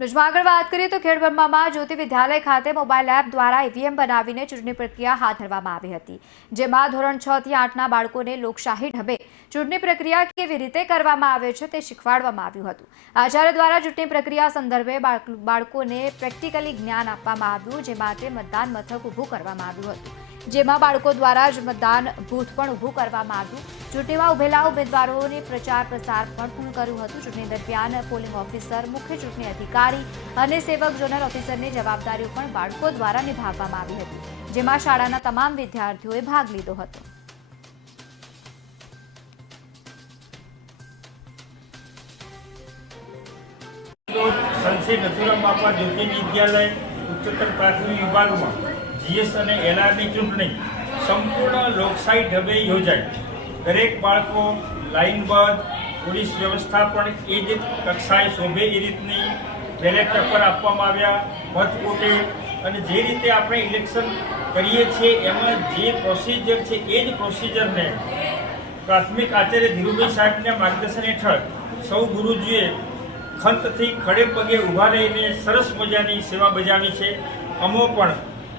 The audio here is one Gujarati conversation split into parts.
ન્યૂઝમાં આગળ વાત કરીએ તો ખેડબ્રહ્મામાં જ્યોતિ વિદ્યાલય ખાતે મોબાઈલ એપ દ્વારા ઈવીએમ બનાવીને ચૂંટણી પ્રક્રિયા હાથ ધરવામાં આવી હતી, જેમાં ધોરણ છ થી આઠના બાળકોને લોકશાહી ઢબે ચૂંટણી પ્રક્રિયા કેવી રીતે કરવામાં આવે છે તે શીખવાડવામાં આવ્યું હતું. આચાર્ય દ્વારા ચૂંટણી પ્રક્રિયા સંદર્ભે બાળ- બાળકોને પ્રેક્ટિકલી જ્ઞાન આપવામાં આવ્યું, જે માટે મતદાન મથક ઊભું કરવામાં આવ્યું હતું. જેમાં બાળકો દ્વારા જ મતદાન બૂથ પણ ઊભું કરવામાં આવ્યું. ચૂંટણીમાં ઉભેલા ઉમેદવારોને પ્રચાર પ્રસાર પણ પૂર્ણ કર્યું હતું. ચૂંટણી દરમિયાન પોલિંગ ઓફિસર, મુખ્ય ચૂંટણી અધિકારી અને સેવક ઝોનલ ઓફિસરની જવાબદારીઓ પણ બાળકો દ્વારા નિભાવવામાં આવી હતી, જેમાં શાળાના તમામ વિદ્યાર્થીઓએ ભાગ લીધો હતો. સંશ્રી નથુરામ બાપા જ્યોતિ વિદ્યાલય, ઉચ્ચતર પ્રાથમિક વિભાગમાં જીએસ અને એલઆરની ચૂંટણી સંપૂર્ણ લોકશાહી ઢબે યોજાઈ. દરેક બાળકો લાઇનબદ્ધ પોલીસ વ્યવસ્થા પણ એ જ કક્ષાએ શોભે એ રીતની બેલેટ પેપર આપવામાં આવ્યા, મત કોટે અને જે રીતે આપણે ઇલેક્શન કરીએ છીએ, એમાં જે પ્રોસિજર છે એ જ પ્રોસિજરને પ્રાથમિક આચાર્ય ધીરુભાઈ સાહેબના માર્ગદર્શન હેઠળ સૌ ગુરુજીએ ખંતથી ખડે પગે ઊભા રહીને સરસ મજાની સેવા બજાવી છે. અમો પણ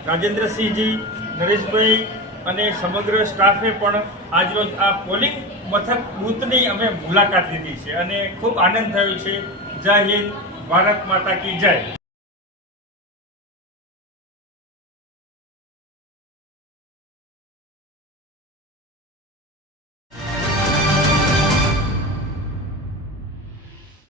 રાજેન્દ્રસિંહજી, નરેશભાઈ અને સમગ્ર સ્ટાફે પણ આજરોજ આ પોલિંગ મથક બૂથની અમે મુલાકાત લીધી છે અને ખૂબ આનંદ થયો છે. જય હિન્દ, ભારત માતા કી જય.